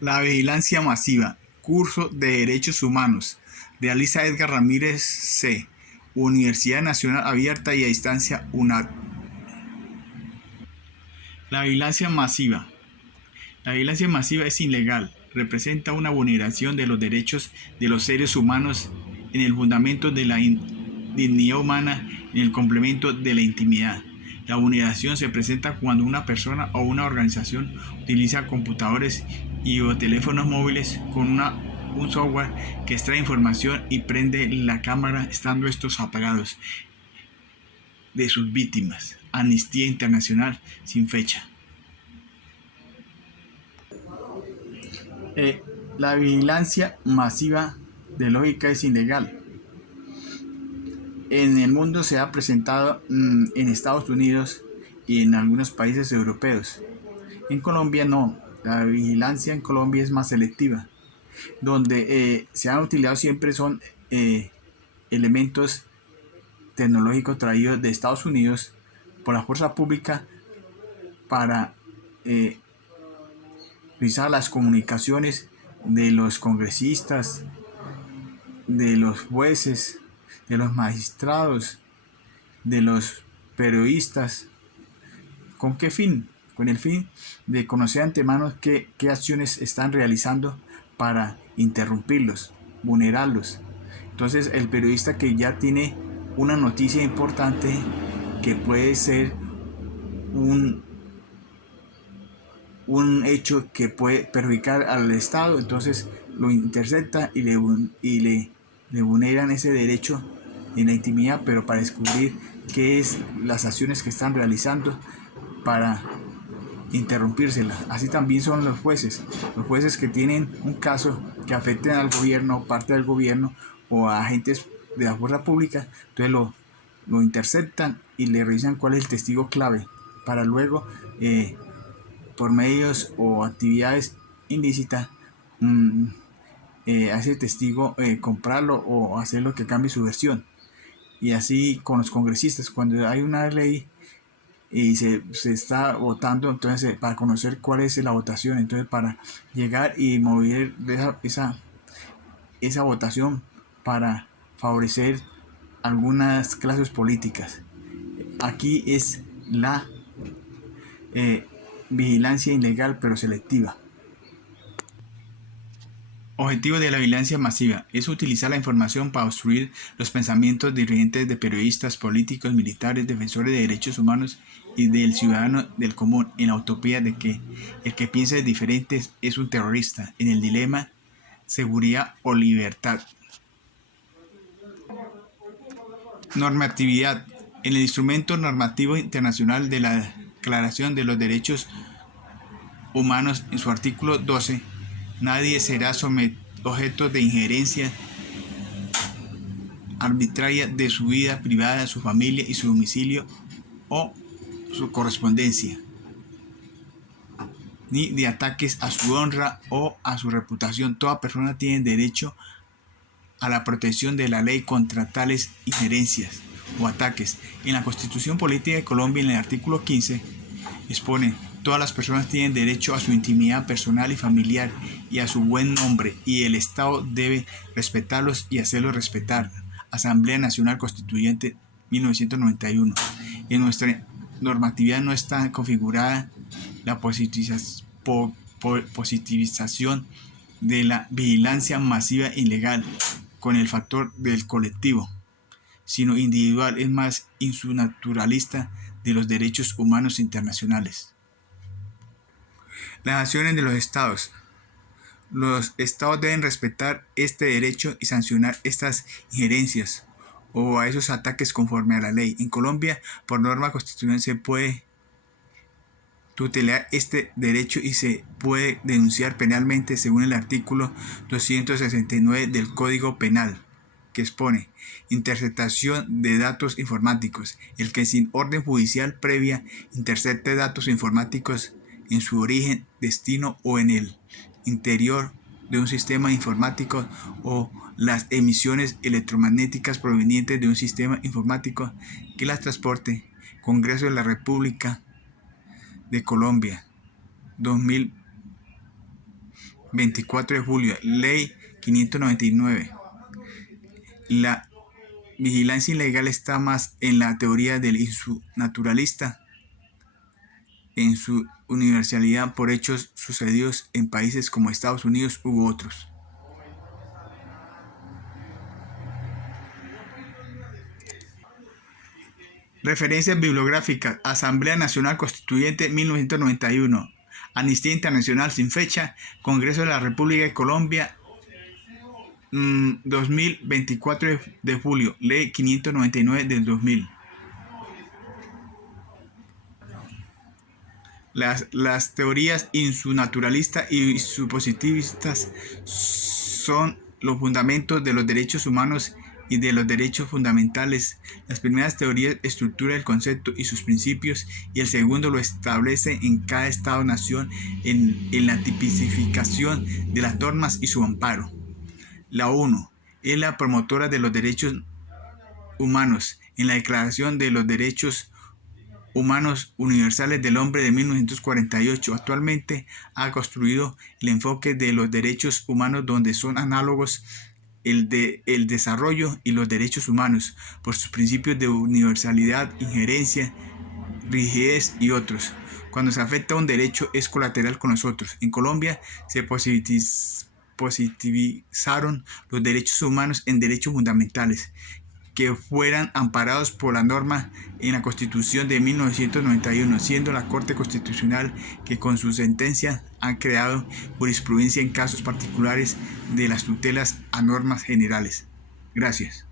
La vigilancia masiva. Curso de Derechos Humanos. Realiza Edgar Ramírez C. Universidad Nacional Abierta y a Distancia UNAD. La vigilancia masiva. La vigilancia masiva es ilegal. Representa una vulneración de los derechos de los seres humanos en el fundamento de la dignidad humana y en el complemento de la intimidad. La vulneración se presenta cuando una persona o una organización utiliza computadores y o teléfonos móviles con un software que extrae información y prende la cámara estando estos apagados de sus víctimas. Amnistía Internacional sin fecha. La vigilancia masiva de lógica es ilegal. En el mundo se ha presentado en Estados Unidos y en algunos países europeos. En Colombia no. La vigilancia en Colombia es más selectiva. Donde se han utilizado siempre son elementos tecnológicos traídos de Estados Unidos por la fuerza pública para revisar las comunicaciones de los congresistas, de los jueces, de los magistrados, de los periodistas. ¿Con qué fin? Con el fin de conocer de antemano qué acciones están realizando para interrumpirlos, vulnerarlos. Entonces el periodista que ya tiene una noticia importante que puede ser un hecho que puede perjudicar al Estado, entonces lo intercepta y le vulneran ese derecho en la intimidad, pero para descubrir qué es las acciones que están realizando para interrumpírselas. Así también son los jueces que tienen un caso que afecten al gobierno, parte del gobierno o a agentes de la fuerza pública, entonces lo interceptan y le revisan cuál es el testigo clave para luego por medios o actividades ilícitas a ese testigo comprarlo o hacerlo que cambie su versión. Y así con los congresistas, cuando hay una ley y se está votando, entonces para conocer cuál es la votación, entonces para llegar y mover esa votación para favorecer algunas clases políticas. Aquí es la vigilancia ilegal pero selectiva. Objetivo de la vigilancia masiva es utilizar la información para obstruir los pensamientos dirigentes de periodistas, políticos, militares, defensores de derechos humanos y del ciudadano del común, en la utopía de que el que piensa diferente es un terrorista, en el dilema seguridad o libertad. Normatividad. En el instrumento normativo internacional de la Declaración de los Derechos Humanos, en su artículo 12, nadie será objeto de injerencia arbitraria de su vida privada, su familia y su domicilio o su correspondencia, ni de ataques a su honra o a su reputación. Toda persona tiene derecho a la protección de la ley contra tales injerencias o ataques. En la Constitución Política de Colombia, en el artículo 15, expone: todas las personas tienen derecho a su intimidad personal y familiar y a su buen nombre, y el Estado debe respetarlos y hacerlos respetar. Asamblea Nacional Constituyente 1991. En nuestra normatividad no está configurada la positivización de la vigilancia masiva ilegal con el factor del colectivo, sino individual, es más insunaturalista de los derechos humanos internacionales. Las acciones de los estados. Los estados deben respetar este derecho y sancionar estas injerencias o a esos ataques conforme a la ley. En Colombia, por norma constitucional, se puede tutelar este derecho y se puede denunciar penalmente según el artículo 269 del Código Penal, que expone: interceptación de datos informáticos. El que sin orden judicial previa intercepte datos informáticos en su origen, destino o en el interior de un sistema informático, o las emisiones electromagnéticas provenientes de un sistema informático que las transporte. Congreso de la República de Colombia, 2000, 24 de julio, Ley 599. La vigilancia ilegal está más en la teoría del naturalista, en su universalidad por hechos sucedidos en países como Estados Unidos u otros. Referencias bibliográficas: Asamblea Nacional Constituyente 1991, Amnistía Internacional sin fecha, Congreso de la República de Colombia 2024 de julio, Ley 599 del 2000. Las teorías insunaturalistas y supositivistas son los fundamentos de los derechos humanos y de los derechos fundamentales. Las primeras teorías estructuran el concepto y sus principios, y el segundo lo establece en cada Estado-nación en la tipificación de las normas y su amparo. La ONU es la promotora de los derechos humanos. En la Declaración de los Derechos Humanos Universales del Hombre de 1948, actualmente ha construido el enfoque de los derechos humanos, donde son análogos el desarrollo y los derechos humanos por sus principios de universalidad, injerencia, rigidez y otros. Cuando se afecta un derecho es colateral con los otros. En Colombia se positivizaron los derechos humanos en derechos fundamentales que fueran amparados por la norma en la Constitución de 1991, siendo la Corte Constitucional que con sus sentencias han creado jurisprudencia en casos particulares de las tutelas a normas generales. Gracias.